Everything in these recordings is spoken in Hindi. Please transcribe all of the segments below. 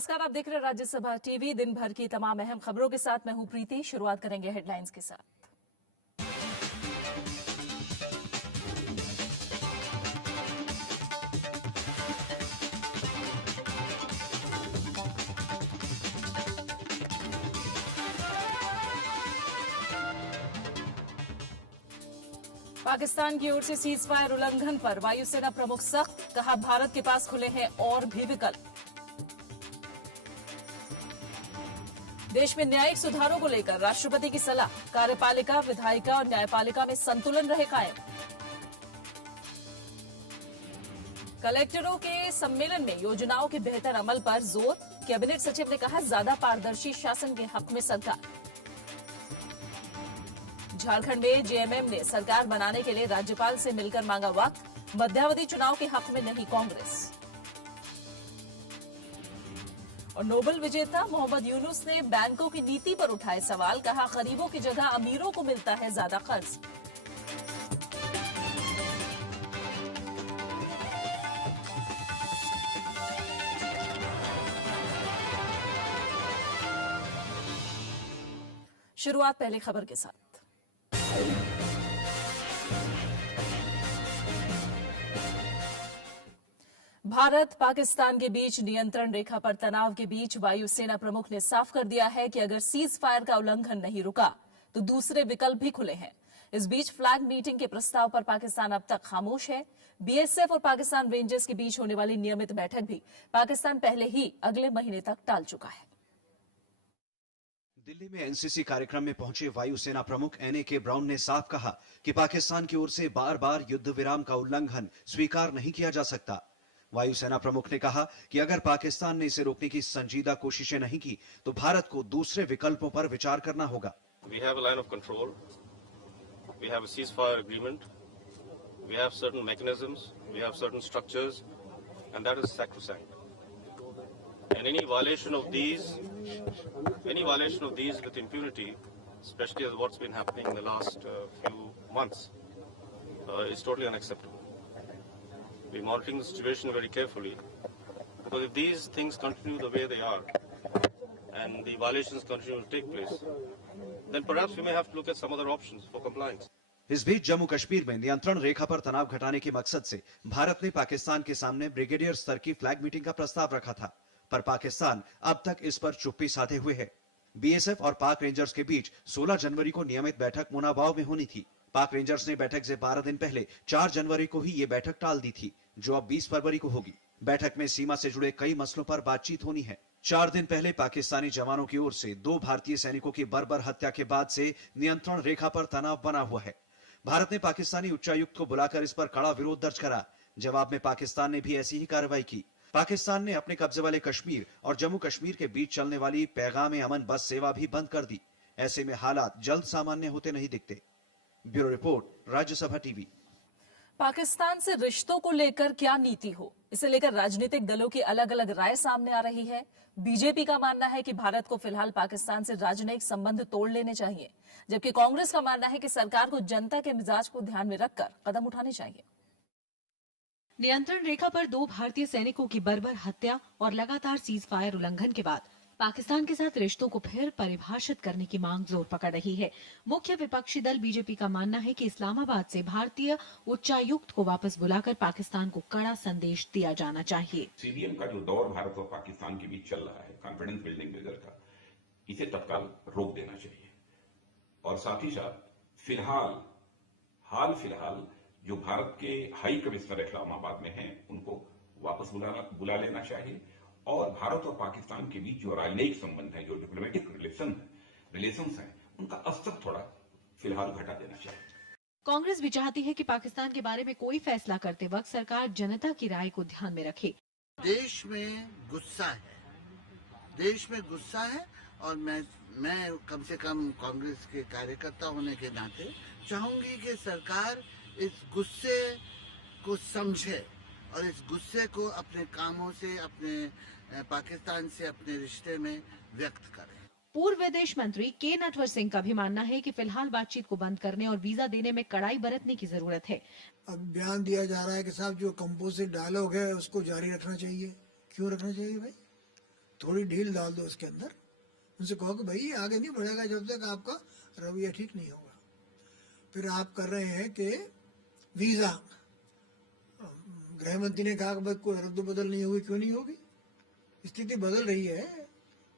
नमस्कार, आप देख रहे हैं राज्यसभा टीवी। दिन भर की तमाम अहम खबरों के साथ मैं हूं प्रीति। शुरुआत करेंगे हेडलाइंस के साथ। पाकिस्तान की ओर से सीज फायर उल्लंघन पर वायुसेना प्रमुख सख्त, कहा भारत के पास खुले हैं और भी विकल्प। देश में न्यायिक सुधारों को लेकर राष्ट्रपति की सलाह, कार्यपालिका, विधायिका और न्यायपालिका में संतुलन रहे कायम। कलेक्टरों के सम्मेलन में योजनाओं के बेहतर अमल पर जोर, कैबिनेट सचिव ने कहा ज्यादा पारदर्शी शासन के हक में सरकार। झारखंड में जेएमएम ने सरकार बनाने के लिए राज्यपाल से मिलकर मांगा वक्त, मध्यावधि चुनाव के हक में नहीं कांग्रेस। और नोबेल विजेता मोहम्मद यूनुस ने बैंकों की नीति पर उठाए सवाल, कहा गरीबों की जगह अमीरों को मिलता है ज्यादा कर्ज। शुरुआत पहले खबर के साथ। भारत पाकिस्तान के बीच नियंत्रण रेखा पर तनाव के बीच वायुसेना प्रमुख ने साफ कर दिया है कि अगर सीज फायर का उल्लंघन नहीं रुका तो दूसरे विकल्प भी खुले हैं। इस बीच फ्लैग मीटिंग के प्रस्ताव पर पाकिस्तान अब तक खामोश है। बीएसएफ और पाकिस्तान रेंजर्स के बीच होने वाली नियमित बैठक भी पाकिस्तान पहले ही अगले महीने तक टाल चुका है। दिल्ली में एनसीसी कार्यक्रम में पहुंचे वायुसेना प्रमुख एनएके ब्राउन ने साफ कहा कि पाकिस्तान की ओर से बार बार युद्ध विराम का उल्लंघन स्वीकार नहीं किया जा सकता। वायुसेना प्रमुख ने कहा कि अगर पाकिस्तान ने इसे रोकने की संजीदा कोशिशें नहीं की तो भारत को दूसरे विकल्पों पर विचार करना होगा। We have a line of control. We have a ceasefire agreement. We have certain mechanisms. We have certain structures, and that is sacrosanct. And any violation of these with impunity, especially as what's been happening in the last few months, is totally unacceptable. We're monitoring the situation very carefully, because if these things continue the way they are and the violations continue to take place, then perhaps we may have to look at some other options for compliance. इस बीच जम्मू कश्मीर में नियंत्रण रेखा पर तनाव घटाने के मकसद से भारत ने पाकिस्तान के सामने ब्रिगेडियर स्तर की फ्लैग मीटिंग का प्रस्ताव रखा था, पर पाकिस्तान अब तक इस पर चुप्पी साधे हुए है। बीएसएफ और पाक रेंजर्स के बीच 16 जनवरी को नियमित बैठक मुनाबाव में होनी थी। पाक रेंजर्स ने बैठक से 12 दिन पहले 4 जनवरी को ही ये बैठक टाल दी थी, जो अब 20 फरवरी को होगी। बैठक में सीमा से जुड़े कई मसलों पर बातचीत होनी है। 4 दिन पहले पाकिस्तानी जवानों की ओर से 2 भारतीय सैनिकों की बर्बर हत्या के बाद से नियंत्रण रेखा पर तनाव बना हुआ है। भारत ने पाकिस्तानी उच्चायुक्त को बुलाकर इस पर कड़ा विरोध दर्ज करा। जवाब में पाकिस्तान ने भी ऐसी ही कार्रवाई की। पाकिस्तान ने अपने कब्जे वाले कश्मीर और जम्मू कश्मीर के बीच चलने वाली पैगाम अमन बस सेवा भी बंद कर दी। ऐसे में हालात जल्द सामान्य होते नहीं दिखते। Bureau report, Rajya Sabha TV. Pakistan से रिश्तों को लेकर क्या नीति हो, इसे लेकर राजनीतिक दलों की अलग अलग राय सामने आ रही है। बीजेपी का मानना है कि भारत को फिलहाल पाकिस्तान से राजनयिक संबंध तोड़ लेने चाहिए, जबकि कांग्रेस का मानना है कि सरकार को जनता के मिजाज को ध्यान में रखकर कदम उठाने चाहिए। नियंत्रण रेखा पर 2 भारतीय सैनिकों की बर्बर हत्या और लगातार सीज फायर उल्लंघन के बाद पाकिस्तान के साथ रिश्तों को फिर परिभाषित करने की मांग जोर पकड़ रही है। मुख्य विपक्षी दल बीजेपी का मानना है कि इस्लामाबाद से भारतीय उच्चायुक्त को वापस बुलाकर पाकिस्तान को कड़ा संदेश दिया जाना चाहिए। सीबीएम का जो दौर भारत और पाकिस्तान के बीच चल रहा है, कॉन्फिडेंस बिल्डिंग मेजर का, इसे तत्काल रोक देना चाहिए। और साथ ही साथ हाल फिलहाल जो भारत के हाई कमिश्नर इस्लामाबाद में हैं, उनको वापस बुला लेना चाहिए। और भारत और पाकिस्तान के बीच जो राजनयिक संबंध है, जो डिप्लोमेटिक रिलेशंस हैं, उनका स्तर थोड़ा फिलहाल घटा देना चाहिए। कांग्रेस भी चाहती है कि पाकिस्तान के बारे में कोई फैसला करते वक्त सरकार जनता की राय को ध्यान में रखे। देश में गुस्सा है और मैं कम से कम कांग्रेस के कार्यकर्ता होने के नाते चाहूंगी कि सरकार इस गुस्से को समझे और इस गुस्से को अपने कामों से, अपने पाकिस्तान से अपने रिश्ते में व्यक्त करें। पूर्व विदेश मंत्री के नटवर सिंह का भी मानना है कि फिलहाल बातचीत को बंद करने और वीजा देने में कड़ाई बरतने की जरूरत है। अब बयान दिया जा रहा है कि साहब जो कंपोजिट डायलॉग है उसको जारी रखना चाहिए। क्यों रखना चाहिए भाई? थोड़ी ढील डाल दो उसके अंदर, उनसे कहो कि भाई आगे नहीं बढ़ेगा जब तक आपका रवैया ठीक नहीं होगा। फिर आप कर रहे हैं कि वीजा, गृह मंत्री ने कहा कि भाई कोई रद्द बदल नहीं होगी, क्यों नहीं होगी, स्थिति बदल रही है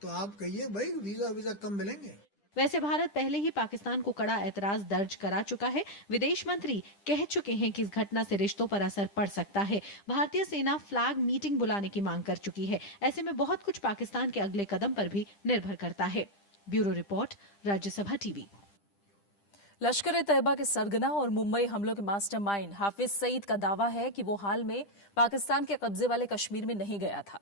तो आप कहिए भाई वीजा कम मिलेंगे। वैसे भारत पहले ही पाकिस्तान को कड़ा ऐतराज दर्ज करा चुका है। विदेश मंत्री कह चुके हैं कि इस घटना से रिश्तों पर असर पड़ सकता है। भारतीय सेना फ्लैग मीटिंग बुलाने की मांग कर चुकी है। ऐसे में बहुत कुछ पाकिस्तान के अगले कदम पर भी निर्भर करता है। Bureau report, Rajya Sabha TV. Lashkar-e-Taiba के सरगना और मुंबई हमलों के मास्टरमाइंड हाफिज सईद का दावा है कि वो हाल में पाकिस्तान के कब्जे वाले कश्मीर में नहीं गया था।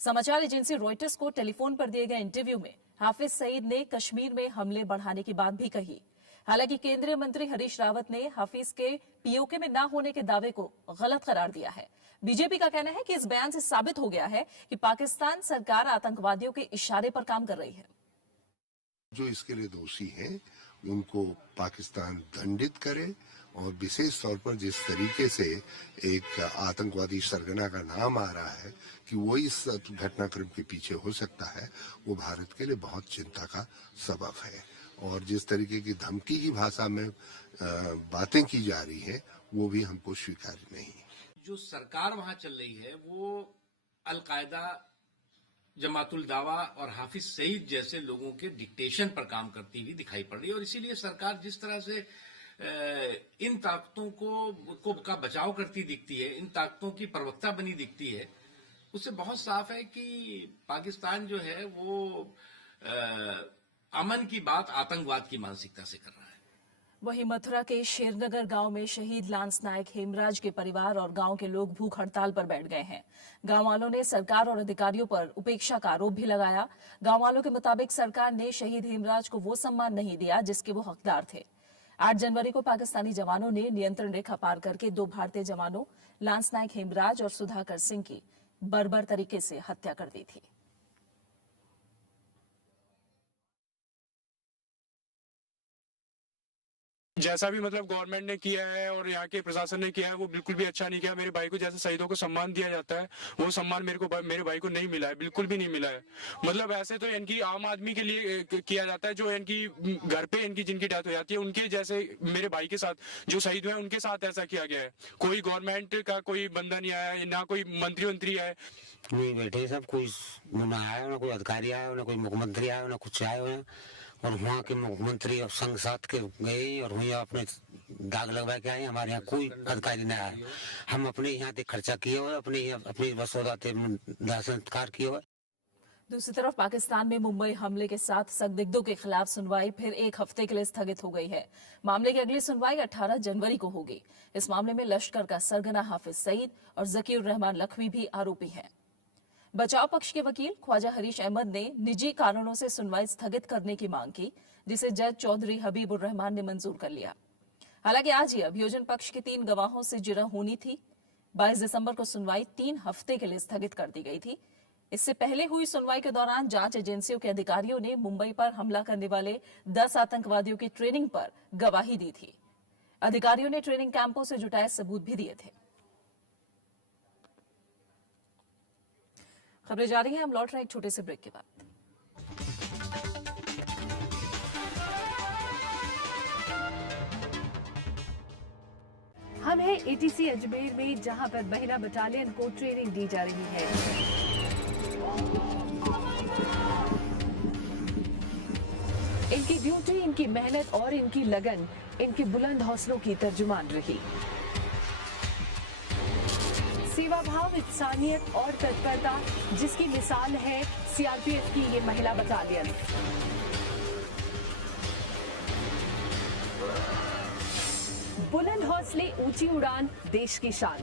समाचार एजेंसी रॉयटर्स को टेलीफोन पर दिए गए इंटरव्यू में हाफिज सईद ने कश्मीर में हमले बढ़ाने की बात भी कही। हालांकि केंद्रीय मंत्री हरीश रावत ने हाफिज के पीओके में न होने के दावे को गलत करार दिया है। बीजेपी का कहना है कि इस बयान से साबित हो गया है कि पाकिस्तान सरकार आतंकवादियों के इशारे पर काम कर रही है। जो इसके लिए दोषी हैं उनको पाकिस्तान दंडित करे, और विशेष तौर पर जिस तरीके से एक आतंकवादी सरगना का नाम आ रहा है कि वो इस घटनाक्रम के पीछे हो सकता है, वो भारत के लिए बहुत चिंता का सबब है। और जिस तरीके की धमकी की भाषा में बातें की जा रही है वो भी हमको स्वीकार्य नहीं है। जो सरकार वहां चल रही है वो अल-कायदा, जमातुल दावा और हाफिज सईद जैसे लोगों के डिक्टेशन पर काम करती हुई दिखाई पड़ रही है। और इसीलिए सरकार जिस तरह से इन ताकतों को का बचाव करती दिखती है, इन ताकतों की प्रवक्ता बनी दिखती है, उससे बहुत साफ है कि पाकिस्तान जो है वो अमन की बात आतंकवाद की मानसिकता से कर रहा है। वहीं मथुरा के शेरनगर गांव में शहीद लांस नायक हेमराज के परिवार और गांव के लोग भूख हड़ताल पर बैठ गए हैं। गांव वालों ने सरकार और अधिकारियों पर उपेक्षा का आरोप भी लगाया। गांव वालों के मुताबिक सरकार ने शहीद हेमराज को वो सम्मान नहीं दिया जिसके वो हकदार थे। 8 जनवरी को पाकिस्तानी जवानों ने नियंत्रण रेखा पार करके 2 भारतीय जवानों लांस नायक हेमराज और सुधाकर सिंह की बर्बर तरीके से हत्या कर दी थी। जैसा भी मतलब गवर्नमेंट ने किया है और यहाँ के प्रशासन ने किया है वो बिल्कुल भी अच्छा नहीं किया। मेरे भाई को जैसे शहीदों को सम्मान दिया जाता है वो सम्मान मेरे भाई को नहीं मिला है, बिल्कुल भी नहीं मिला है। मतलब ऐसे तो इनकी आम आदमी के लिए किया जाता है, जो इनकी घर पे इनकी जिनकी डेथ हो जाती है उनके जैसे मेरे भाई के साथ जो शहीद हुए उनके साथ ऐसा किया गया है। कोई गवर्नमेंट का कोई बंदा नहीं आया, ना कोई मंत्री आए, नहीं बैठे सब, कोई ना आया, ना कोई अधिकारी आया, ना कोई मुख्यमंत्री आया, ना कुछ आया। और वहाँ के मुख्यमंत्री और संग साथ के गए और वहीं अपने दाग लगवा के आए। हमारे यहाँ कोई अधिकारी नहीं आया। हम अपने यहाँ से खर्चा किए हुए, अपनी वसोदाते दासत्कार किए हुए। दूसरी तरफ पाकिस्तान में मुंबई हमले के साथ संदिग्धों के खिलाफ सुनवाई फिर 1 हफ्ते के लिए स्थगित हो गई है। मामले की अगली सुनवाई 18 जनवरी को होगी। इस मामले में लश्कर का सरगना हाफिज सईद और जकीउर रहमान लखवी भी आरोपी हैं। बचाव पक्ष के वकील ख्वाजा हरीश अहमद ने निजी कारणों से सुनवाई स्थगित करने की मांग की, जिसे जज चौधरी हबीबुर रहमान ने मंजूर कर लिया। हालांकि आज ही अभियोजन पक्ष के 3 गवाहों से जिरह होनी थी। 22 दिसंबर को सुनवाई 3 हफ्ते के लिए स्थगित कर दी गई थी। इससे पहले हुई सुनवाई के दौरान जांच एजेंसियों के अधिकारियों ने मुंबई पर हमला करने वाले 10 आतंकवादियों की ट्रेनिंग पर गवाही दी थी। अधिकारियों ने ट्रेनिंग कैंपों से जुटाए सबूत भी दिए थे। खबरें जारी हैं, हम लौट रहे हैं एक छोटे से ब्रेक के बाद। हम हैं एटीसी अजमेर में, जहां पर महिला बटालियन को ट्रेनिंग दी जा रही है। इनकी ड्यूटी, इनकी मेहनत और इनकी लगन इनके बुलंद हौसलों की तर्जुमान रही। सेवा भाव, इंसानियत और तत्परता जिसकी मिसाल है सीआरपीएफ की ये महिला बटालियन। बुलंद हौसले, ऊंची उड़ान, देश की शान।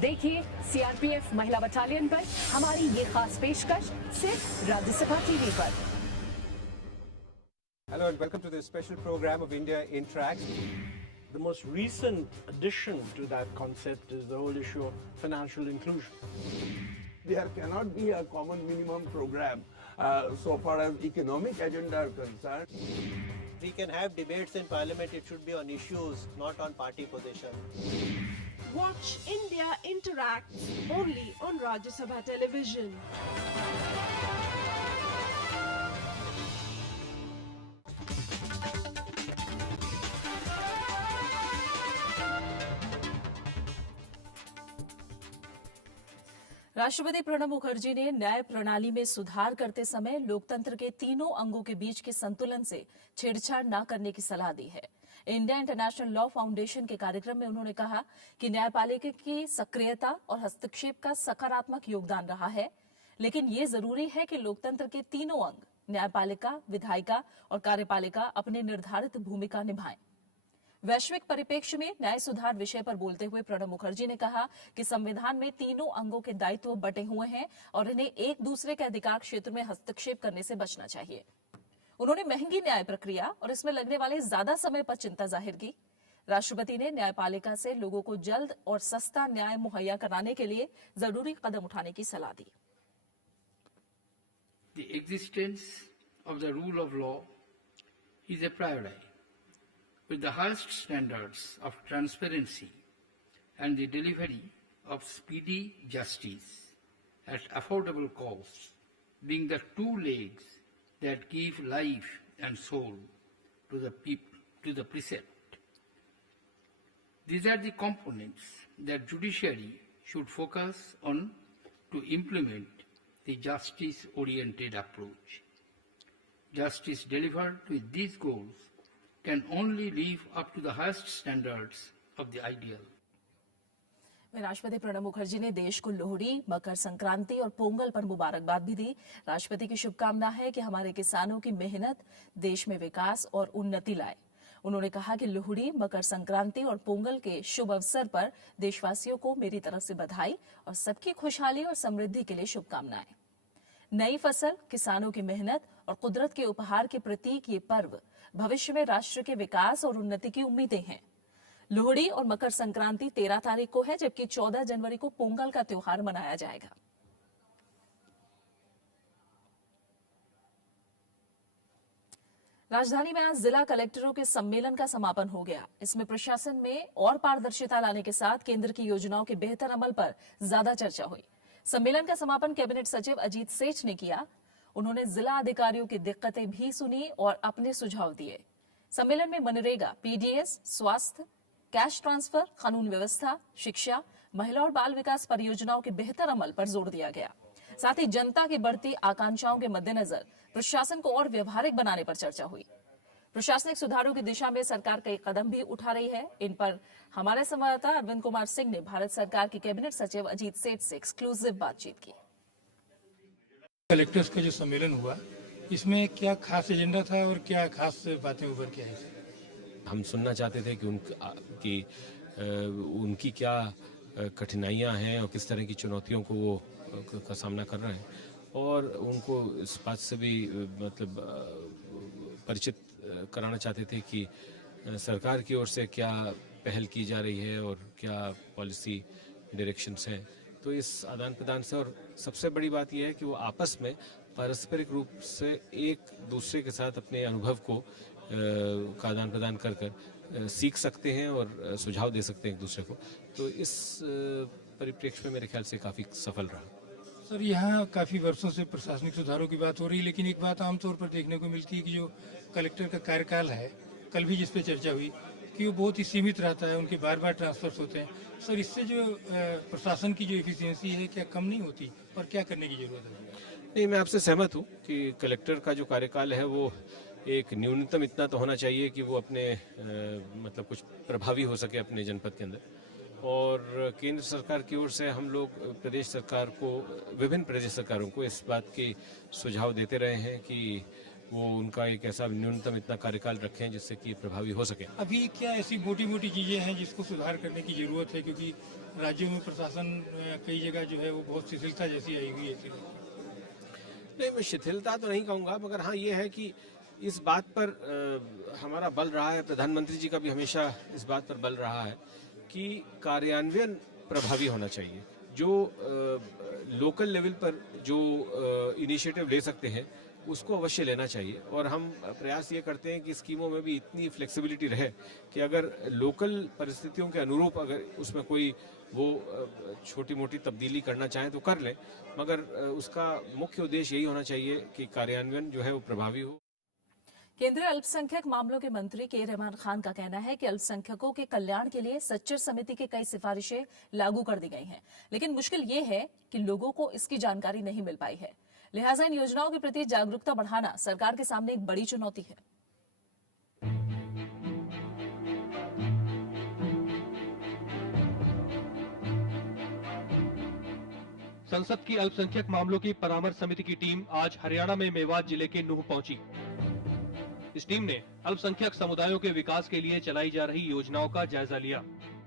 देखिए सीआरपीएफ महिला बटालियन पर हमारी ये खास पेशकश सिर्फ राज्यसभा टीवी पर। Hello and welcome to this special program of India Interact. The most recent addition to that concept is the whole issue of financial inclusion. There cannot be a common minimum program so far as economic agenda are concerned. We can have debates in parliament, it should be on issues, not on party position. Watch India Interact only on Rajya Sabha television. राष्ट्रपति प्रणब मुखर्जी ने न्याय प्रणाली में सुधार करते समय लोकतंत्र के तीनों अंगों के बीच के संतुलन से छेड़छाड़ न करने की सलाह दी है। इंडिया इंटरनेशनल लॉ फाउंडेशन के कार्यक्रम में उन्होंने कहा कि न्यायपालिका की सक्रियता और हस्तक्षेप का सकारात्मक योगदान रहा है, लेकिन ये जरूरी है कि लोकतंत्र के तीनों अंग न्यायपालिका, विधायिका और कार्यपालिका अपनी निर्धारित भूमिका निभाएं। वैश्विक परिप्रेक्ष्य में न्याय सुधार विषय पर बोलते हुए प्रणब मुखर्जी ने कहा कि संविधान में तीनों अंगों के दायित्व बटे हुए हैं और इन्हें एक दूसरे के अधिकार क्षेत्र में हस्तक्षेप करने से बचना चाहिए। उन्होंने महंगी न्याय प्रक्रिया और इसमें लगने वाले ज्यादा समय पर चिंता जाहिर की। राष्ट्रपति ने न्यायपालिका से लोगों को जल्द और सस्ता न्याय मुहैया कराने के लिए जरूरी कदम उठाने की सलाह दी। The existence of the rule of law is a priority. With the highest standards of transparency and the delivery of speedy justice at affordable cost being the two legs that give life and soul to the people, to the precept. These are the components that judiciary should focus on to implement the justice-oriented approach. Justice delivered with these goals can only live up to the highest standards of the ideal. राष्ट्रपति प्रणब मुखर्जी ने देश को लोहड़ी, मकर संक्रांति और पोंगल पर मुबारकबाद भी दी। राष्ट्रपति की शुभकामना है कि हमारे किसानों की मेहनत देश में विकास और उन्नति लाए। उन्होंने कहा कि लोहड़ी, मकर संक्रांति और पोंगल के शुभ अवसर पर देशवासियों को मेरी तरफ से बधाई और सबकी खुशहाली और समृद्धि के लिए शुभकामनाएं। नई फसल, किसानों की मेहनत और कुदरत के उपहार के प्रतीक ये पर्व भविष्य में राष्ट्र के विकास और उन्नति की उम्मीदें हैं। लोहड़ी और मकर संक्रांति 13 तारीख को है, जबकि 14 जनवरी को पोंगल का त्योहार मनाया जाएगा। राजधानी में आज जिला कलेक्टरों के सम्मेलन का समापन हो गया। इसमें प्रशासन में और पारदर्शिता लाने के साथ केंद्र की योजनाओं के बेहतर अमल पर ज्यादा चर्चा हुई। सम्मेलन का समापन कैबिनेट सचिव अजीत सेठ ने किया। उन्होंने जिला अधिकारियों की दिक्कतें भी सुनी और अपने सुझाव दिए। सम्मेलन में मनरेगा, पीडीएस, स्वास्थ्य, कैश ट्रांसफर, कानून व्यवस्था, शिक्षा, महिला और बाल विकास परियोजनाओं के बेहतर अमल पर जोर दिया गया। साथ ही जनता की बढ़ती आकांक्षाओं के मद्देनजर प्रशासन को और व्यवहारिक बनाने पर चर्चा हुई। प्रशासनिक सुधारों की दिशा में सरकार कई कदम भी उठा रही है। इन पर हमारे संवाददाता अरविंद कुमार सिंह ने भारत सरकार के कैबिनेट सचिव अजीत सेठ से एक्सक्लूसिव बातचीत की। कलेक्टर्स का जो सम्मेलन हुआ, इसमें क्या खास एजेंडा था और क्या खास बातें उभर के आई? हम सुनना चाहते थे कि उनकी क्या कठिनाइयां हैं और किस तरह की चुनौतियों को वो का सामना कर रहे हैं, और उनको इस बात से भी मतलब परिचित कराना चाहते थे कि सरकार की ओर से क्या पहल की जा रही है और क्या पॉलिसी डायरेक्शंस हैं। तो इस आदान प्रदान से, और सबसे बड़ी बात यह है कि वो आपस में पारस्परिक रूप से एक दूसरे के साथ अपने अनुभव को का आदान प्रदान कर सीख सकते हैं और सुझाव दे सकते हैं एक दूसरे को। तो इस परिप्रेक्ष्य में मेरे ख्याल से काफ़ी सफल रहा। सर, यहाँ काफ़ी वर्षों से प्रशासनिक सुधारों की बात हो रही है, लेकिन एक बात आमतौर पर देखने को मिलती है कि जो कलेक्टर का कार्यकाल है, कल भी जिस पे चर्चा हुई कि वो बहुत ही सीमित रहता है, उनके बार बार ट्रांसफर्स होते हैं। सर, इससे जो प्रशासन की जो एफिशिएंसी है क्या कम नहीं होती और क्या करने की जरूरत है? नहीं, मैं आपसे सहमत हूँ कि कलेक्टर का जो कार्यकाल है वो एक न्यूनतम इतना तो होना चाहिए कि वो अपने मतलब कुछ प्रभावी हो सके अपने जनपद के अंदर। और केंद्र सरकार की ओर से हम लोग प्रदेश सरकार को, विभिन्न प्रदेश सरकारों को इस बात की सुझाव देते रहे हैं कि वो उनका एक ऐसा न्यूनतम इतना कार्यकाल रखें जिससे कि प्रभावी हो सके। अभी क्या ऐसी मोटी मोटी चीज़ें हैं जिसको सुधार करने की जरूरत है, क्योंकि राज्यों में प्रशासन कई जगह जो है वो बहुत शिथिलता जैसी आई हुई है? नहीं, मैं शिथिलता तो नहीं कहूँगा, मगर हाँ ये है कि इस बात पर हमारा बल रहा है, प्रधानमंत्री जी का भी हमेशा इस बात पर बल रहा है कि कार्यान्वयन प्रभावी होना चाहिए। जो लोकल लेवल पर जो इनिशिएटिव ले सकते हैं उसको अवश्य लेना चाहिए, और हम प्रयास ये करते हैं कि स्कीमों में भी इतनी फ्लेक्सिबिलिटी रहे कि अगर लोकल परिस्थितियों के अनुरूप अगर उसमें कोई वो छोटी मोटी तब्दीली करना चाहें तो कर लें, मगर उसका मुख्य उद्देश्य यही होना चाहिए कि कार्यान्वयन जो है वो प्रभावी हो। केंद्रीय अल्पसंख्यक मामलों के मंत्री के रहमान खान का कहना है कि अल्पसंख्यकों के कल्याण के लिए सच्चर समिति की कई सिफारिशें लागू कर दी गई हैं, लेकिन मुश्किल ये है कि लोगों को इसकी जानकारी नहीं मिल पाई है। लिहाजा इन योजनाओं के प्रति जागरूकता बढ़ाना सरकार के सामने एक बड़ी चुनौती है। संसद की अल्पसंख्यक मामलों की परामर्श समिति की टीम आज हरियाणा में मेवात जिले के नूह पहुंची। इस टीम ने अल्पसंख्यक समुदायों के विकास के लिए चलाई जा रही योजनाओं का जायजा लिया।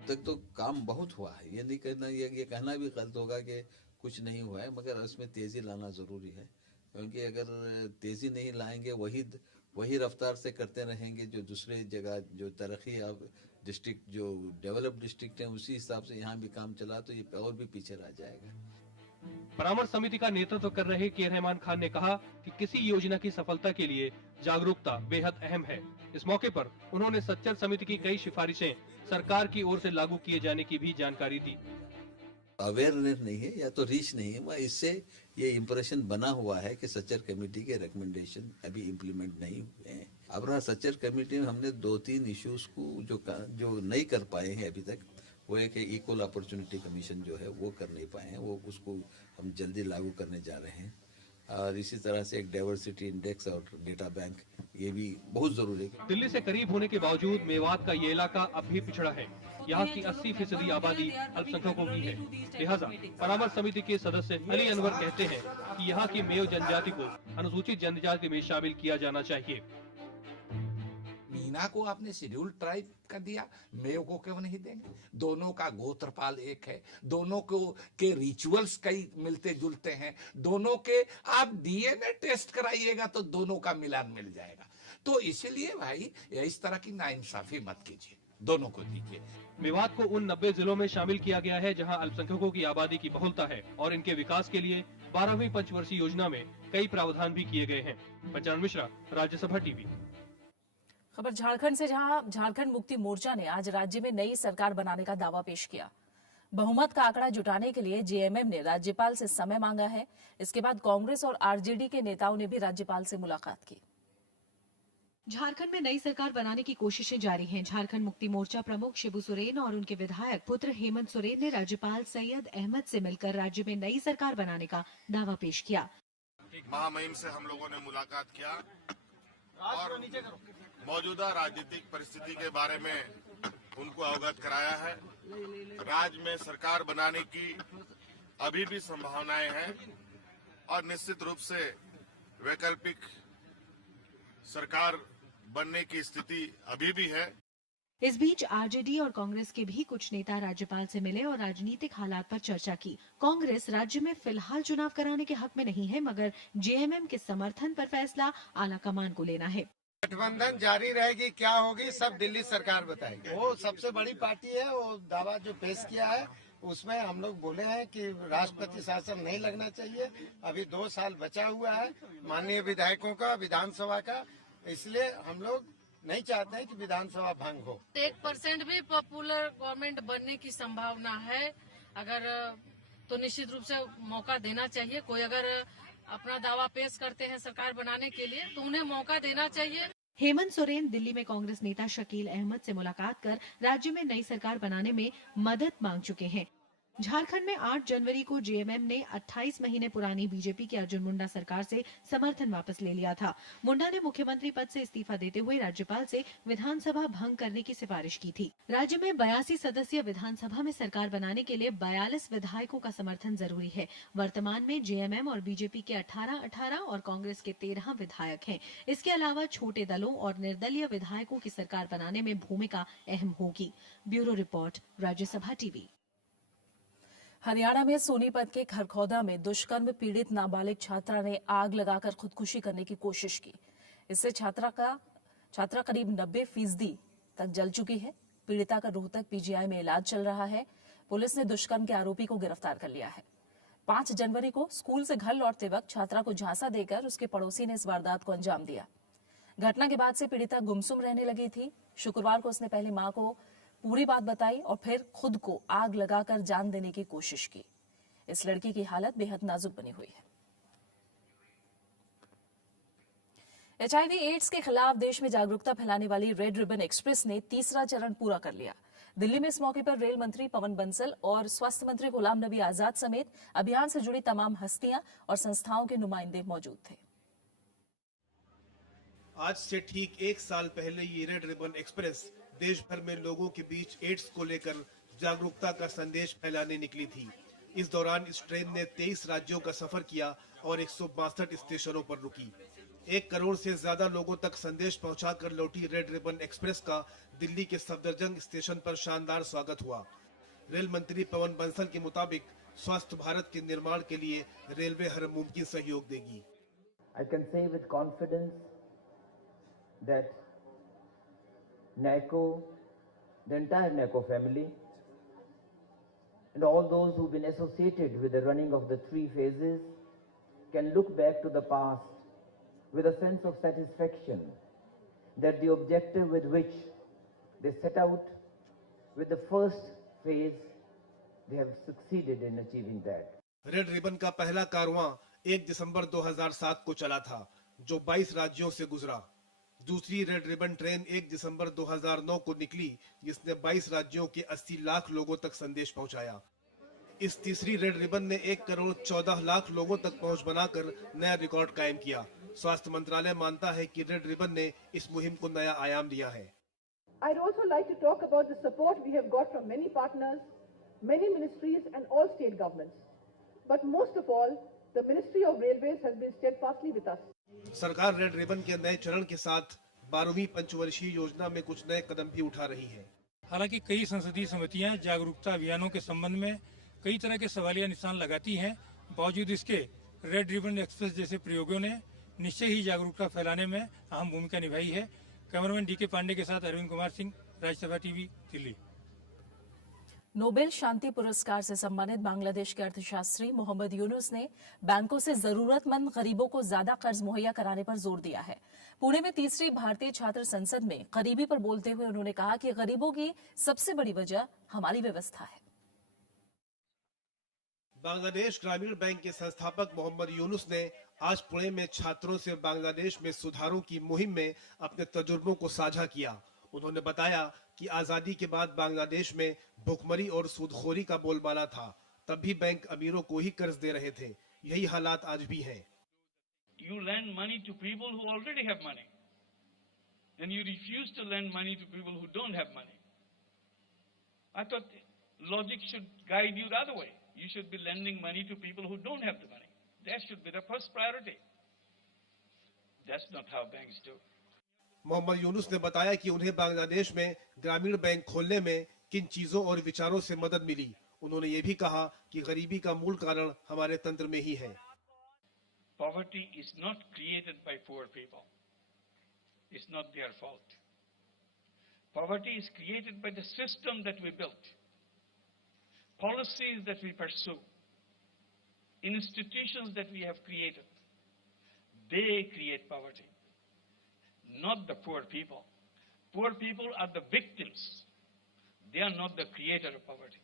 तक तो काम बहुत हुआ है, ये नहीं कहना, ये कहना भी गलत होगा कि कुछ नहीं हुआ है, मगर उसमें तेजी लाना जरूरी है, क्योंकि अगर तेजी नहीं लाएंगे वही रफ्तार से करते रहेंगे जो दूसरे जगह जो तरक्की डिस्ट्रिक्ट जो डेवलप्ड डिस्ट्रिक्ट है उसी हिसाब से यहाँ भी काम चला तो ये और भी पीछे रह जाएगा। परामर्श समिति का नेतृत्व कर रहे के रहमान खान ने कहा कि किसी योजना की सफलता के लिए जागरूकता बेहद अहम है। इस मौके पर उन्होंने सच्चर समिति की कई सिफारिशें सरकार की ओर से लागू किए जाने की भी जानकारी दी। अवेयरनेस नहीं है या तो रीच नहीं है, इससे ये इम्प्रेशन बना हुआ है कि सच्चर कमेटी के रिकमेंडेशन अभी इम्प्लीमेंट नहीं हुए हैं। अब रहा सच्चर कमेटी में हमने 2-3 इश्यूज को जो नहीं कर पाए हैं अभी तक, वो एक इक्वल अपॉर्चुनिटी कमीशन जो है वो कर नहीं पाए हैं, वो उसको हम जल्दी लागू करने जा रहे हैं। और इसी तरह से एक डाइवर्सिटी इंडेक्स और डेटा बैंक ये भी बहुत जरूरी है। दिल्ली से करीब होने के बावजूद मेवात का ये इलाका अब भी पिछड़ा है। यहाँ की 80% आबादी अल्पसंख्यकों की है। लिहाजा परामर्श समिति के सदस्य अली अनवर कहते हैं कि यहाँ की मेव जनजाति को अनुसूचित जनजाति में शामिल किया जाना चाहिए। मीना को आपने शेड्यूल्ड ट्राइब कर दिया, मेव को क्यों नहीं देंगे? दोनों का गोत्रपाल एक है, दोनों को के रिचुअल्स कई मिलते जुलते हैं, दोनों के आप डीएनए टेस्ट कराइएगा तो दोनों का मिलान मिल जाएगा। तो इसलिए भाई इस तरह की नाइंसाफी मत कीजिए, दोनों को दीजिए। मेवात को उन 90 जिलों में शामिल किया गया है जहां अल्पसंख्यकों की आबादी की बहुलता है और इनके विकास के लिए 12वीं पंचवर्षीय योजना में कई प्रावधान भी किए गए हैं। पंचानन मिश्रा, राज्यसभा टीवी। खबर झारखंड से, जहां झारखंड मुक्ति मोर्चा ने आज राज्य में नई सरकार बनाने का दावा पेश किया। बहुमत का आंकड़ा जुटाने के लिए जेएमएम ने राज्यपाल से समय मांगा है। इसके बाद कांग्रेस और आरजेडी के नेताओं ने भी राज्यपाल से मुलाकात की। झारखंड में नई सरकार बनाने की कोशिशें जारी हैं। झारखंड मुक्ति मोर्चा प्रमुख शिबू सोरेन और उनके विधायक पुत्र हेमंत सोरेन ने राज्यपाल सैयद अहमद से मिलकर राज्य में नई सरकार बनाने का दावा पेश किया। महामहिम से हम लोगों ने मुलाकात किया और मौजूदा राजनीतिक परिस्थिति के बारे में उनको अवगत कराया है। राज्य में सरकार बनाने की अभी भी संभावनाएं हैं और निश्चित रूप से वैकल्पिक सरकार बनने की स्थिति अभी भी है। इस बीच आरजेडी और कांग्रेस के भी कुछ नेता राज्यपाल से मिले और राजनीतिक हालात पर चर्चा की। कांग्रेस राज्य में फिलहाल चुनाव कराने के हक में नहीं है, मगर जेएमएम के समर्थन पर फैसला आला कमान को लेना है। गठबंधन जारी रहेगी, क्या होगी सब दिल्ली सरकार बताएगी। वो सबसे बड़ी पार्टी है, वो दावा जो पेश किया है उसमें हम लोग बोले हैं कि राष्ट्रपति शासन नहीं लगना चाहिए। अभी 2 साल बचा हुआ है माननीय विधायकों का, विधानसभा का, इसलिए हम लोग नहीं चाहते हैं कि विधानसभा भंग हो। 1% भी पॉपुलर गवर्नमेंट बनने की संभावना है, अगर तो निश्चित रूप से मौका देना चाहिए। कोई अगर अपना दावा पेश करते हैं सरकार बनाने के लिए तो उन्हें मौका देना चाहिए। हेमंत सोरेन दिल्ली में कांग्रेस नेता शकील अहमद से मुलाकात कर राज्य में नई सरकार बनाने में मदद मांग चुके हैं। झारखंड में 8 जनवरी को जेएमएम ने 28 महीने पुरानी बीजेपी की अर्जुन मुंडा सरकार से समर्थन वापस ले लिया था। मुंडा ने मुख्यमंत्री पद से इस्तीफा देते हुए राज्यपाल से विधानसभा भंग करने की सिफारिश की थी। राज्य में 82 सदस्यीय विधानसभा में सरकार बनाने के लिए 42 विधायकों का समर्थन जरूरी है। वर्तमान में जेएमएम और बीजेपी के 18 और कांग्रेस के 13 विधायक हैं। इसके अलावा छोटे दलों और निर्दलीय विधायकों की सरकार बनाने में भूमिका अहम होगी। Bureau report, Rajya Sabha TV. Haryana में सोनीपत के खरखौदा में दुष्कर्म पीड़ित नाबालिग छात्रा ने आग लगाकर खुदकुशी करने की कोशिश की। इससे छात्रा करीब 90% तक जल चुकी है। पीड़िता का रोहतक पीजीआई में इलाज चल रहा है। पुलिस ने दुष्कर्म के आरोपी को गिरफ्तार कर लिया है। 5 जनवरी को स्कूल से घर लौटते वक्त छात्रा को झांसा देकर उसके पड़ोसी ने इस वारदात को अंजाम दिया। घटना के बाद से पीड़िता गुमसुम रहने लगी थी। शुक्रवार को उसने पहले मां को पूरी बात बताई और फिर खुद को आग लगाकर जान देने की कोशिश की। इस लड़की की हालत बेहद नाजुक बनी हुई है। HIV एड्स के खिलाफ देश में जागरूकता फैलाने वाली रेड रिबन एक्सप्रेस ने तीसरा चरण पूरा कर लिया। दिल्ली में इस मौके पर रेल मंत्री पवन बंसल और स्वास्थ्य मंत्री गुलाम नबी आजाद समेत अभियान से जुड़ी तमाम हस्तियां और संस्थाओं के नुमाइंदे मौजूद थे। आज से ठीक एक साल पहले ये रेड रिबन एक्सप्रेस देश भर में लोगों के बीच एड्स को लेकर जागरूकता का संदेश फैलाने निकली थी। इस दौरान इस ट्रेन ने 23 राज्यों का सफर किया और 162 स्टेशनों पर रुकी। 1 करोड़ से ज्यादा लोगों तक संदेश पहुंचाकर लौटी रेड रिबन एक्सप्रेस का दिल्ली के सफदरजंग स्टेशन पर शानदार स्वागत हुआ। रेल मंत्री पवन बंसल के मुताबिक स्वस्थ भारत के निर्माण के लिए रेलवे हर मुमकिन सहयोग देगी। I can say with confidence that NACO, the entire NACO family, and all those who've been associated with the running of the 3 phases can look back to the past with a sense of satisfaction that the objective with which they set out with the first phase, they have succeeded in achieving that. Red ribbon का पहला कारवां 1 दिसंबर 2007 को चला था, जो 22 राज्यों से गुजरा। दूसरी रेड रिबन ट्रेन 1 दिसंबर 2009 को निकली, जिसने 22 राज्यों के 80 लाख लोगों तक संदेश पहुंचाया। इस तीसरी रेड रिबन ने 1 करोड़ 14 लाख लोगों तक पहुंच बनाकर नया रिकॉर्ड कायम किया। स्वास्थ्य मंत्रालय मानता है कि रेड रिबन ने इस मुहिम को नया आयाम दिया है। I'd also like to talk about the support we have got from many partners, many ministries and all state governments. But most of all, the Ministry of Railways has been steadfastly with us. सरकार रेड रिबन के नए चरण के साथ 12वीं पंचवर्षीय योजना में कुछ नए कदम भी उठा रही है। हालांकि कई संसदीय समितियां जागरूकता अभियानों के संबंध में कई तरह के सवालिया निशान लगाती हैं। बावजूद इसके रेड रिबन एक्सप्रेस जैसे प्रयोगों ने निश्चय ही जागरूकता फैलाने में अहम भूमिका निभाई है। कैमरामैन DK पांडे के साथ अरविंद कुमार सिंह, राज्यसभा टीवी, दिल्ली। नोबेल शांति पुरस्कार से सम्मानित बांग्लादेश के अर्थशास्त्री मोहम्मद यूनुस ने बैंकों से जरूरतमंद गरीबों को ज्यादा कर्ज मुहैया कराने पर जोर दिया है। पुणे में तीसरी भारतीय छात्र संसद में गरीबी पर बोलते हुए उन्होंने कहा कि गरीबों की सबसे बड़ी वजह हमारी व्यवस्था है। बांग्लादेश ग्रामीण बैंक के संस्थापक मोहम्मद यूनुस ने आज पुणे में छात्रों से बांग्लादेश में सुधारों की मुहिम में अपने तजुर्बों को साझा किया। उन्होंने बताया कि आजादी के बाद बांग्लादेश में भुखमरी और सूदखोरी का बोलबाला था, तब भी बैंक अमीरों को ही कर्ज दे रहे थे। यही हालात आज भी हैं। You lend money to people who already have money, and you refuse to lend money to people who don't have money. I thought logic should guide you the other way. You should be lending money to people who don't have the money. That should be the first priority. That's not how banks do. Mohammad Yunus ने बताया कि उन्हें बांग्लादेश में ग्रामीण बैंक खोलने में किन चीजों और विचारों से मदद मिली। उन्होंने ये भी कहा कि गरीबी का मूल कारण हमारे तंत्र में ही है। Poverty is not created by poor people. It's not their fault. Poverty is created by the system that we built, policies that we pursue, institutions that we have created. They create poverty, not the poor people. Poor people are the victims. They are not the creator of poverty.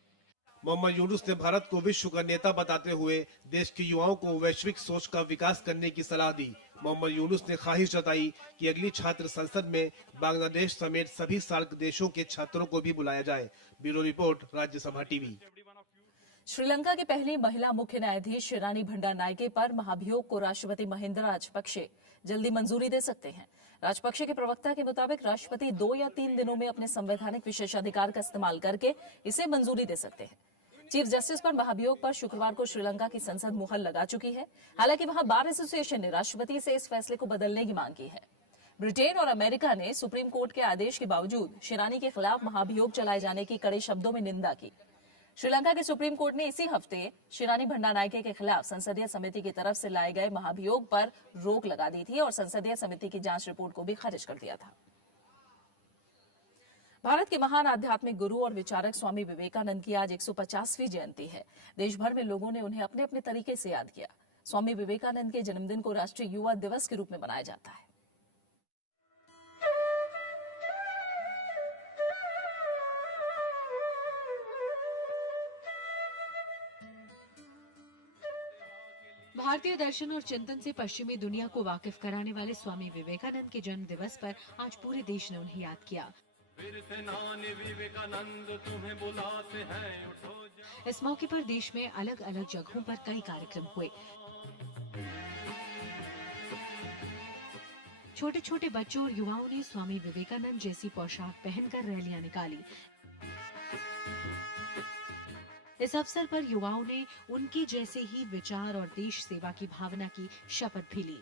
Mohammad Yunus ने भारत को विश्व का नेता बताते हुए देश के युवाओं को वैश्विक सोच का विकास करने की सलाह दी। मोहम्मद यूनुस ने ख्वाहिश जताई कि अगली छात्र संसद में बांग्लादेश समेत सभी सार्क देशों के छात्रों को भी बुलाया जाए। Bureau report, Rajya Sabha TV. Sri Lanka की पहली महिला मुख्य न्यायाधीश शिरानी भंडारनायके पर महाभियोग को राष्ट्रपति महिंद्रा राजपक्षे जल्दी मंजूरी दे सकते हैं। राजपक्षे के प्रवक्ता के मुताबिक राष्ट्रपति 2 या 3 दिनों में अपने संवैधानिक विशेषाधिकार का इस्तेमाल करके इसे मंजूरी दे सकते हैं। चीफ जस्टिस पर महाभियोग पर शुक्रवार को श्रीलंका की संसद मुहर लगा चुकी है। हालांकि वहां बार एसोसिएशन ने राष्ट्रपति से इस फैसले को बदलने की मांग की है। ब्रिटेन और अमेरिका ने सुप्रीम कोर्ट के आदेश के बावजूद शिरानी के खिलाफ महाभियोग चलाए जाने की कड़े शब्दों में निंदा की। श्रीलंका के सुप्रीम कोर्ट ने इसी हफ्ते शिरानी भंडारनायके के खिलाफ संसदीय समिति की तरफ से लाए गए महाभियोग पर रोक लगा दी थी और संसदीय समिति की जांच रिपोर्ट को भी खारिज कर दिया था। भारत के महान आध्यात्मिक गुरु और विचारक स्वामी विवेकानंद की आज 150वीं जयंती है। देश भर में लोगों ने उन्हें अपने अपने तरीके से याद किया। स्वामी विवेकानंद के जन्मदिन को राष्ट्रीय युवा दिवस के रूप में मनाया जाता है। भारतीय दर्शन और चिंतन से पश्चिमी दुनिया को वाकिफ कराने वाले स्वामी विवेकानंद के जन्म दिवस पर आज पूरे देश ने उन्हें याद किया। विवेकानंद तुम्हें बुलाते हैं, उठो। इस मौके पर देश में अलग अलग जगहों पर कई कार्यक्रम हुए। छोटे छोटे बच्चों और युवाओं ने स्वामी विवेकानंद जैसी पोशाक पहनकर रैलियां निकाली। इस अवसर पर युवाओं ने उनके जैसे ही विचार और देश सेवा की भावना की शपथ भी ली।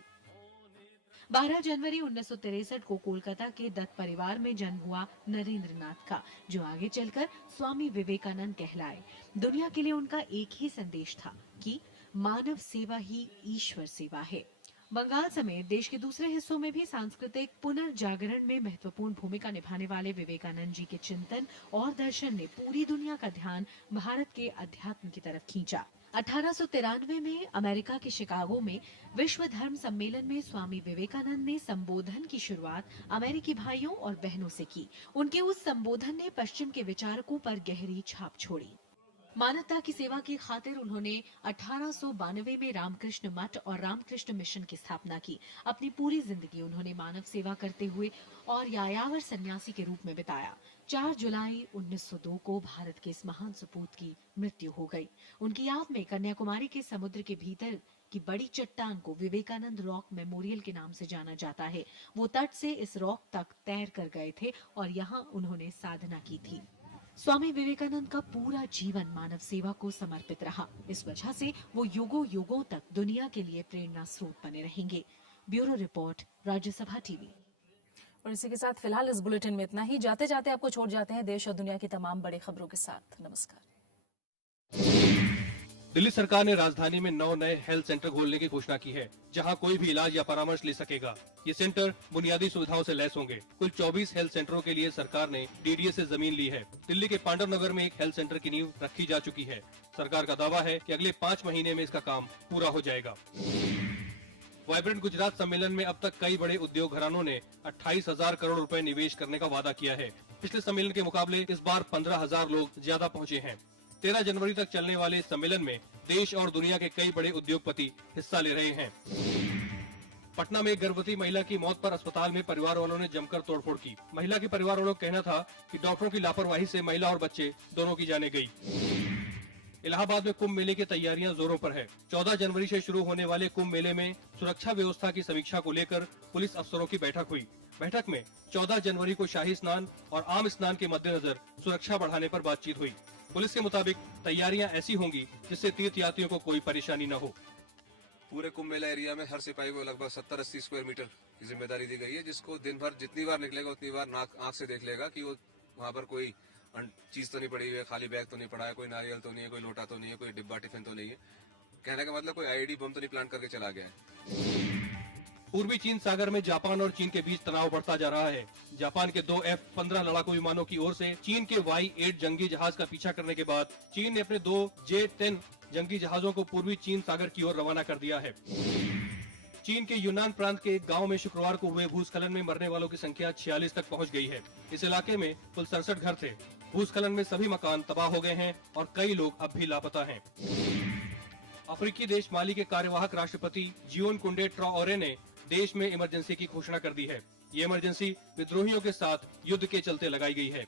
12 जनवरी 1963 को कोलकाता के दत्त परिवार में जन्म हुआ नरेंद्र नाथ का, जो आगे चलकर स्वामी विवेकानंद कहलाए। दुनिया के लिए उनका एक ही संदेश था कि मानव सेवा ही ईश्वर सेवा है। बंगाल समेत देश के दूसरे हिस्सों में भी सांस्कृतिक पुनर्जागरण में महत्वपूर्ण भूमिका निभाने वाले विवेकानंद जी के चिंतन और दर्शन ने पूरी दुनिया का ध्यान भारत के अध्यात्म की तरफ खींचा। 1893 में अमेरिका के शिकागो में विश्व धर्म सम्मेलन में स्वामी विवेकानंद ने संबोधन की शुरुआत अमेरिकी भाइयों और बहनों से की। उनके उस संबोधन ने पश्चिम के विचारकों पर गहरी छाप छोड़ी। मानवता की सेवा की खातिर उन्होंने 1892 में रामकृष्ण मठ और रामकृष्ण मिशन की स्थापना की। अपनी पूरी जिंदगी उन्होंने मानव सेवा करते हुए और यायावर सन्यासी के रूप में बिताया। 4 जुलाई 1902 को भारत के इस महान सपूत की मृत्यु हो गई। उनकी याद में कन्याकुमारी के समुद्र के भीतर की बड़ी चट्टान को विवेकानंद रॉक मेमोरियल के नाम से जाना जाता है। वो तट से इस रॉक तक तैर कर गए थे और यहाँ उन्होंने साधना की थी। स्वामी विवेकानंद का पूरा जीवन मानव सेवा को समर्पित रहा। इस वजह से वो युगों युगों तक दुनिया के लिए प्रेरणा स्रोत बने रहेंगे। Bureau report, Rajya Sabha TV. और इसी के साथ फिलहाल इस बुलेटिन में इतना ही। जाते जाते आपको छोड़ जाते हैं देश और दुनिया की तमाम बड़ी खबरों के साथ। नमस्कार। दिल्ली सरकार ने राजधानी में 9 नए हेल्थ सेंटर खोलने की घोषणा की है, जहां कोई भी इलाज या परामर्श ले सकेगा। ये सेंटर बुनियादी सुविधाओं से लैस होंगे। कुल 24 हेल्थ सेंटरों के लिए सरकार ने डीडीए से जमीन ली है। दिल्ली के पांडव नगर में एक हेल्थ सेंटर की नींव रखी जा चुकी है। सरकार का दावा है कि अगले 5 महीने में इसका काम पूरा हो जाएगा। वाइब्रेंट गुजरात सम्मेलन में अब तक कई बड़े उद्योग घरानों ने 28,000 करोड़ रुपए निवेश करने का वादा किया है। पिछले सम्मेलन के मुकाबले इस बार 15,000 लोग ज्यादा पहुँचे हैं। 13 जनवरी तक चलने वाले इस सम्मेलन में देश और दुनिया के कई बड़े उद्योगपति हिस्सा ले रहे हैं। पटना में एक गर्भवती महिला की मौत पर अस्पताल में परिवार वालों ने जमकर तोड़फोड़ की। महिला के परिवार वालों का कहना था कि डॉक्टरों की लापरवाही से महिला और बच्चे दोनों की जानें गई। इलाहाबाद में कुंभ मेले की तैयारियां जोरों पर है। 14 जनवरी से शुरू होने वाले कुंभ मेले में सुरक्षा व्यवस्था की समीक्षा को लेकर पुलिस अफसरों की बैठक हुई। बैठक में 14 जनवरी को शाही स्नान और आम स्नान के मद्देनजर सुरक्षा बढ़ाने पर बातचीत हुई। पुलिस के मुताबिक तैयारियां ऐसी होंगी जिससे तीर्थ यात्रियों को कोई परेशानी न हो। पूरे कुंभ मेला एरिया में हर सिपाही को लगभग 70-80 स्क्वायर मीटर की जिम्मेदारी दी गई है, जिसको दिन भर जितनी बार निकलेगा उतनी बार आंख से देख लेगा कि वो वहाँ पर कोई चीज तो नहीं पड़ी हुई है, खाली बैग तो नहीं पड़ा है, कोई नारियल तो नहीं है, कोई लोटा तो नहीं है, कोई डिब्बा टिफिन तो नहीं है। कहने का मतलब कोई आईईडी बम तो नहीं प्लांट करके चला गया है। पूर्वी चीन सागर में जापान और चीन के बीच तनाव बढ़ता जा रहा है। जापान के 2 F-15 लड़ाकू विमानों की ओर से चीन के Y-8 जंगी जहाज का पीछा करने के बाद चीन ने अपने 2 J-10 जंगी जहाजों को पूर्वी चीन सागर की ओर रवाना कर दिया है। चीन के यूनान प्रांत के एक गांव में शुक्रवार को हुए भूस्खलन में मरने वालों की संख्या 46 तक पहुंच गई है। इस इलाके में कुल 67 घर थे। भूस्खलन में सभी मकान तबाह हो गए हैं और कई लोग अब भी लापता हैं। अफ्रीकी देश माली के कार्यवाहक राष्ट्रपति जियोन कुंडे ट्राओरे ने देश में इमरजेंसी की घोषणा कर दी है। ये इमरजेंसी विद्रोहियों के साथ युद्ध के चलते लगाई गई है।